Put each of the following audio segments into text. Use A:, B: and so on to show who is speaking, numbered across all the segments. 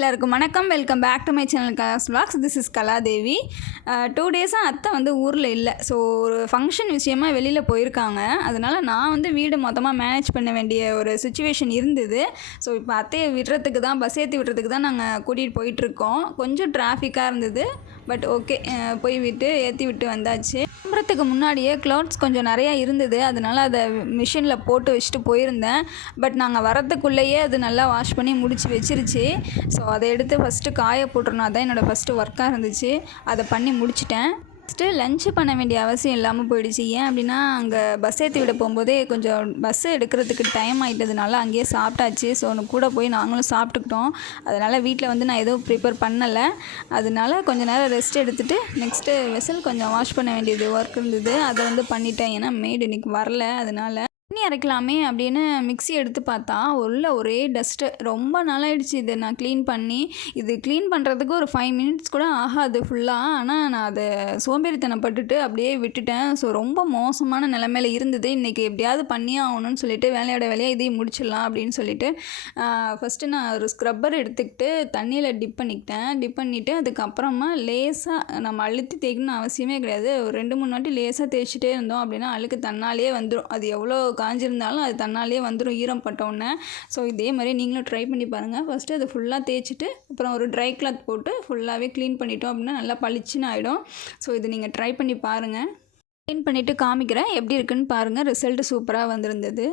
A: எல்லாருக்கும் வணக்கம். Welcome back to my channel Kala's blogs this is Kaladevi two டேஸாக அத்தை வந்து ஊரில் இல்லை. ஸோ ஒரு ஃபங்க்ஷன் விஷயமா வெளியில் போயிருக்காங்க. அதனால் நான் வந்து வீடு மொத்தமாக மேனேஜ் பண்ண வேண்டிய ஒரு சுச்சுவேஷன் இருந்தது. ஸோ இப்போ அத்தையை விடுறதுக்கு தான் பஸ் ஏற்றி விடுறதுக்கு தான் நாங்கள் கூட்டிகிட்டு போயிட்டுருக்கோம் கொஞ்சம் டிராஃபிக்காக இருந்தது. பட் ஓகே போய் விட்டு ஏற்றி விட்டு வந்தாச்சு. கிளம்புறதுக்கு முன்னாடியே க்ளவுட்ஸ் கொஞ்சம் நிறையா இருந்தது. அதனால அதை மிஷினில் போட்டு வச்சுட்டு போயிருந்தேன். பட் நாங்கள் வரத்துக்குள்ளேயே அது நல்லா வாஷ் பண்ணி முடிச்சு வச்சிருச்சு. ஸோ அதை எடுத்து ஃபஸ்ட்டு காய போட்டுருணும் அதான் என்னோடய ஃபஸ்ட்டு ஒர்க்காக இருந்துச்சு. அதை பண்ணி முடிச்சிட்டேன். நெக்ஸ்ட்டு லஞ்சு பண்ண வேண்டிய அவசியம் இல்லாமல் போயிடுச்சு. ஏன் அப்படின்னா அங்கே பஸ் ஏற்றி விட போகும்போதே கொஞ்சம் பஸ்ஸு எடுக்கிறதுக்கு டைம் ஆகிட்டதுனால அங்கேயே சாப்பிட்டாச்சு. ஸோ ஒன்று கூட போய் நாங்களும் சாப்பிட்டுக்கிட்டோம். அதனால் வீட்டில் வந்து நான் எதுவும் ப்ரிப்பேர் பண்ணலை. அதனால கொஞ்ச நேரம் ரெஸ்ட் எடுத்துகிட்டு நெக்ஸ்ட்டு வெசல் கொஞ்சம் வாஷ் பண்ண வேண்டியது ஒர்க் இருந்தது. அதை வந்து பண்ணிட்டேன். ஏன்னா மேடு இன்னைக்கு வரல. அதனால தண்ணி அரைக்கலாமே அப்படின்னு மிக்ஸி எடுத்து பார்த்தா உள்ள ஒரே டஸ்ட்டு ரொம்ப நாளாயிடுச்சு இதை நான் க்ளீன் பண்ணி. இது க்ளீன் பண்ணுறதுக்கு ஒரு ஃபைவ் மினிட்ஸ் கூட ஆகாது ஃபுல்லாக ஆனால் நான் அதை சோம்பேறித்தனப்பட்டுட்டு அப்படியே விட்டுட்டேன். ஸோ ரொம்ப மோசமான நிலமையில இருந்தது. இன்றைக்கி எப்படியாவது பண்ணியே ஆகணும்னு சொல்லிட்டு வேலையோட வேலையை இதையும் முடிச்சிடலாம் அப்படின்னு சொல்லிட்டு ஃபஸ்ட்டு நான் ஒரு ஸ்க்ரப்பர் எடுத்துக்கிட்டு தண்ணியில் டிப் பண்ணிக்கிட்டேன். டிப் பண்ணிவிட்டு அதுக்கப்புறமா லேசாக நம்ம அழுத்தி தேய்க்கணும்னு அவசியமே கிடையாது. ஒரு ரெண்டு மூணு வாட்டி லேசாக தேய்ச்சிட்டே இருந்தோம் அப்படின்னா அழுக்கு தன்னாலே வந்துடும் அது எவ்வளோ காஞ்சிருந்தாலும் அது தன்னாலேயே வந்துடும் ஈரம் பட்டோன்னே ஸோ இதே மாதிரி நீங்களும் ட்ரை பண்ணி பாருங்கள் ஃபஸ்ட்டு அதை ஃபுல்லாக தேய்ச்சிட்டு அப்புறம் ஒரு ட்ரை கிளாத் போட்டு ஃபுல்லாகவே க்ளீன் பண்ணிட்டோம் அப்படின்னா நல்லா பளிச்சுன்னு ஆகிடும் ஸோ இது நீங்கள் ட்ரை பண்ணி பாருங்கள் க்ளீன் பண்ணிவிட்டு காமிக்கிறேன். எப்படி இருக்குன்னு பாருங்கள் ரிசல்ட் சூப்பராக வந்திருந்தது.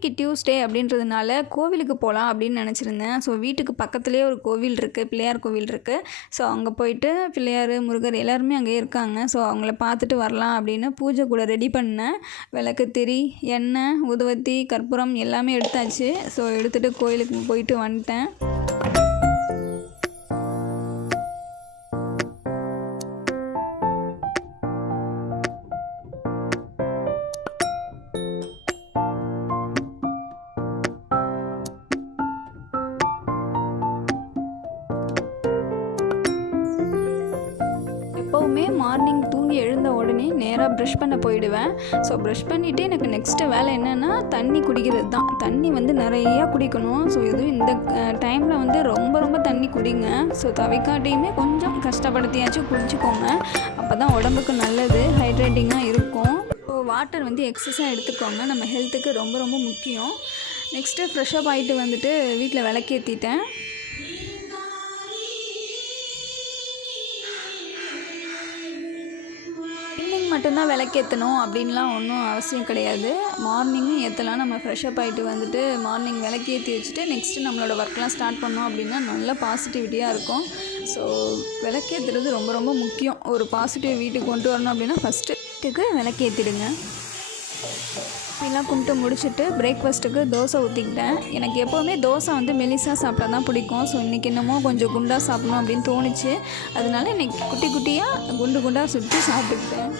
A: இன்றைக்கி டியூஸ்டே அப்படின்றதுனால கோவிலுக்கு போகலாம் அப்படின்னு நினச்சிருந்தேன். ஸோ வீட்டுக்கு பக்கத்துலேயே ஒரு கோவில் இருக்குது பிள்ளையார் கோவில் இருக்குது ஸோ அங்கே போயிட்டு பிள்ளையார் முருகர் எல்லாருமே அங்கே இருக்காங்க. ஸோ அவங்கள பார்த்துட்டு வரலாம் அப்படின்னு பூஜை கூட ரெடி பண்ணேன். விளக்கு திரி எண்ணெய் உதுவத்தி கற்பூரம் எல்லாமே எடுத்தாச்சு. ஸோ எடுத்துகிட்டு கோயிலுக்கு போயிட்டு வந்துட்டேன். எப்போவுமே ப்ரஷ் பண்ண போயிடுவேன். ஸோ ப்ரஷ் பண்ணிவிட்டு எனக்கு நெக்ஸ்ட்டு வேலை என்னென்னா தண்ணி குடிக்கிறது தான். தண்ணி வந்து நிறையா குடிக்கணும். ஸோ இதுவும் இந்த டைமில் வந்து ரொம்ப ரொம்ப தண்ணி குடிங்க. ஸோ தவிக்காட்டியுமே கொஞ்சம் கஷ்டப்படுத்தியாச்சும் குடிச்சிக்கோங்க. அப்போ தான் உடம்புக்கு நல்லது ஹைட்ரேட்டிங்காக இருக்கும். ஸோ வாட்டர் வந்து எக்ஸஸாக எடுத்துக்கோங்க. நம்ம ஹெல்த்துக்கு ரொம்ப ரொம்ப முக்கியம். நெக்ஸ்ட்டு ஃப்ரெஷ்ஷப் ஆகிட்டு வந்துட்டு வீட்டில் விளக்கேற்றிட்டேன் மட்டும்தான் விளக்கேற்றணும் அப்படின்லாம் ஒன்றும் அவசியம் கிடையாது. மார்னிங்கும் ஏற்றலாம் நம்ம ஃப்ரெஷ்அப் ஆகிட்டு வந்துட்டு மார்னிங் விளக்கேற்றி வச்சுட்டு நெக்ஸ்ட்டு நம்மளோட ஒர்க்லாம் ஸ்டார்ட் பண்ணோம் அப்படின்னா நல்ல பாசிட்டிவிட்டியாக இருக்கும். ஸோ விளக்கேற்றுறது ரொம்ப ரொம்ப முக்கியம். ஒரு பாசிட்டிவ் வீட்டுக்கு கொண்டு வரணும் அப்படின்னா ஃபஸ்ட்டு வீட்டுக்கு விளக்கேற்றிடுங்க காஃபிலாம் கும்பிட்டு முடிச்சுட்டு பிரேக்ஃபாஸ்ட்டுக்கு தோசை ஊற்றிக்கிட்டேன் எனக்கு எப்போவுமே தோசை வந்து மெலிசாக சாப்பிட்டா தான் பிடிக்கும். ஸோ இன்றைக்கி என்னமோ கொஞ்சம் குண்டாக சாப்பிடணும் அப்படின்னு தோணுச்சு. அதனால இன்றைக்கி குட்டி குட்டியாக குண்டு குண்டாக சுற்றி சாப்பிட்டுக்கிட்டேன்.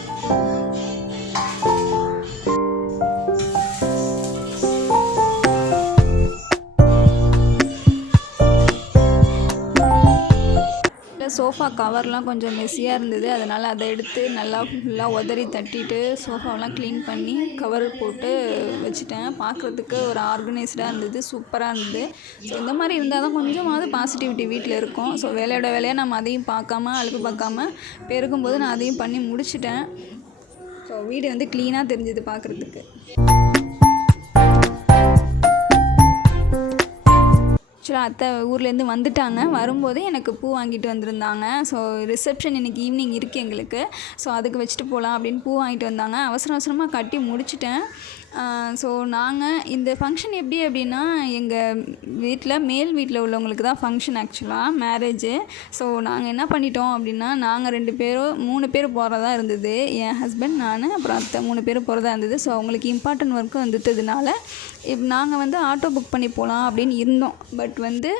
A: சோஃபா கவர்லாம் கொஞ்சம் மெஸ்ஸியாக இருந்தது. அதனால் அதை எடுத்து நல்லா ஃபுல்லாக உதறி தட்டிட்டு சோஃபாவெலாம் க்ளீன் பண்ணி கவர் போட்டு வச்சுட்டேன். பார்க்குறதுக்கு ஒரு ஆர்கனைஸ்டாக இருந்தது சூப்பராக இருந்தது. ஸோ இந்த மாதிரி இருந்தால் தான் கொஞ்சமாவது பாசிட்டிவிட்டி வீட்டில் இருக்கும். ஸோ வேலையோட வேலையை நம்ம அதையும் பார்க்காம அழுப்பு பார்க்காம பெருக்கும்போது நான் அதையும் பண்ணி முடிச்சிட்டேன். ஸோ வீடு வந்து க்ளீனாக தெரிஞ்சது பார்க்குறதுக்கு. ஆக்சுவலாக அத்தை ஊர்லேருந்து வந்துட்டாங்க. வரும்போதே எனக்கு பூ வாங்கிட்டு வந்திருந்தாங்க. ஸோ ரிசப்ஷன் இன்றைக்கி ஈவினிங் இருக்குது எங்களுக்கு. ஸோ அதுக்கு வச்சுட்டு போகலாம் அப்படின்னு பூ வாங்கிட்டு வந்தாங்க. அவசர அவசரமாக கட்டி முடிச்சிட்டேன். ஸோ நாங்கள் இந்த ஃபங்க்ஷன் எப்படி அப்படின்னா எங்கள் வீட்டில் மேல் வீட்டில் உள்ளவங்களுக்கு தான் ஃபங்க்ஷன் ஆக்சுவலாக மேரேஜு ஸோ நாங்கள் என்ன பண்ணிட்டோம் அப்படின்னா நாங்கள் ரெண்டு பேரும் மூணு பேர் போகிறதா இருந்தது. என் ஹஸ்பண்ட் நான் அப்புறம் அத்தை மூணு பேர் போகிறதா இருந்தது. ஸோ அவங்களுக்கு இம்பார்ட்டன்ட் ஒர்க்கு வந்துட்டதுனால இப் நாங்கள் வந்து ஆட்டோ புக் பண்ணி போகலாம் அப்படின்னு இருந்தோம். பட் வந்து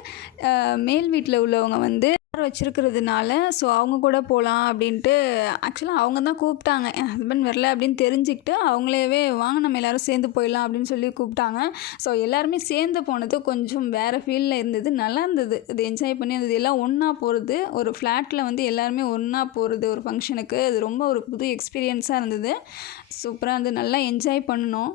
A: மேல் வீட்டில் உள்ளவங்க வந்து வச்சுருக்கிறதுனால ஸோ அவங்க கூட போகலாம் அப்படின்ட்டு ஆக்சுவலாக அவங்க தான் கூப்பிட்டாங்க. என் ஹஸ்பண்ட் வரல அப்படின்னு தெரிஞ்சுக்கிட்டு அவங்களேவே வாங்க நம்ம எல்லோரும் சேர்ந்து போயிடலாம் அப்படின்னு சொல்லி கூப்பிட்டாங்க. ஸோ எல்லாருமே சேர்ந்து போனது கொஞ்சம் வேறு ஃபீலில் இருந்தது. நல்லா இருந்தது. இது என்ஜாய் பண்ணி இருந்தது எல்லாம் ஒன்றா போகிறது ஒரு ஃப்ளாட்டில் வந்து எல்லாருமே ஒன்றா போகிறது ஒரு ஃபங்க்ஷனுக்கு அது ரொம்ப ஒரு புது எக்ஸ்பீரியன்ஸாக இருந்தது. சூப்பராக இருந்து நல்லா என்ஜாய் பண்ணணும்.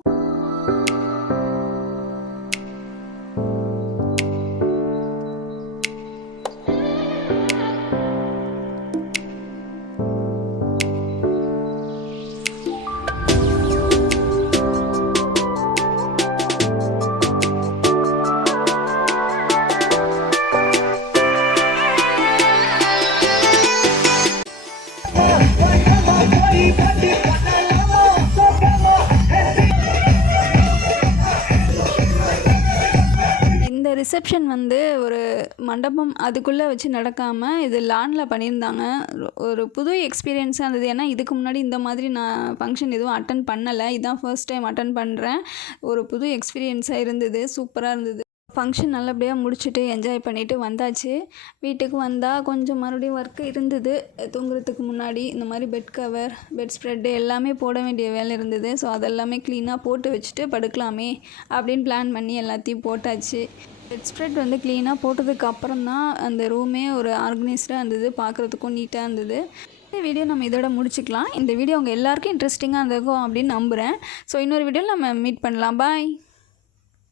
A: ரிசப்ஷன் வந்து ஒரு மண்டபம் அதுக்குள்ளே வச்சு நடக்காமல் இது லானில் பண்ணியிருந்தாங்க. ஒரு- புது எக்ஸ்பீரியன்ஸாக இருந்தது. ஏன்னா இதுக்கு முன்னாடி இந்த மாதிரி நான் ஃபங்க்ஷன் எதுவும் அட்டன் பண்ணலை. இதான் ஃபர்ஸ்ட் டைம் அட்டன் பண்ணுறேன் ஒரு புது எக்ஸ்பீரியன்ஸாக இருந்தது. சூப்பராக இருந்தது. ஃபங்க்ஷன் நல்லபடியாக முடிச்சுட்டு என்ஜாய் பண்ணிவிட்டு வந்தாச்சு. வீட்டுக்கு வந்தால் கொஞ்சம் மறுபடியும் ஒர்க் இருந்தது. தூங்குறதுக்கு முன்னாடி இந்த மாதிரி பெட் கவர் பெட் ஸ்ப்ரெட்டு எல்லாமே போட வேண்டிய வேலை இருந்தது. ஸோ அதெல்லாமே க்ளீனாக போட்டு வச்சுட்டு படுக்கலாமே அப்படின்னு பிளான் பண்ணி எல்லாத்தையும் போட்டாச்சு. பெட் ஸ்ப்ரெட் வந்து க்ளீனாக போட்டதுக்கு அப்புறம் தான் அந்த ரூமே ஒரு ஆர்கனைஸ்டாக இருந்தது. பார்க்குறதுக்கும் நீட்டாக இருந்தது. இந்த வீடியோ நம்ம இதோட முடிச்சுக்கலாம். இந்த வீடியோ உங்கள் எல்லாருக்கும் இன்ட்ரெஸ்டிங்காக இருந்திருக்கும் அப்படின்னு நம்புகிறேன் ஸோ இன்னொரு வீடியோவில் நம்ம மீட் பண்ணலாம். பாய்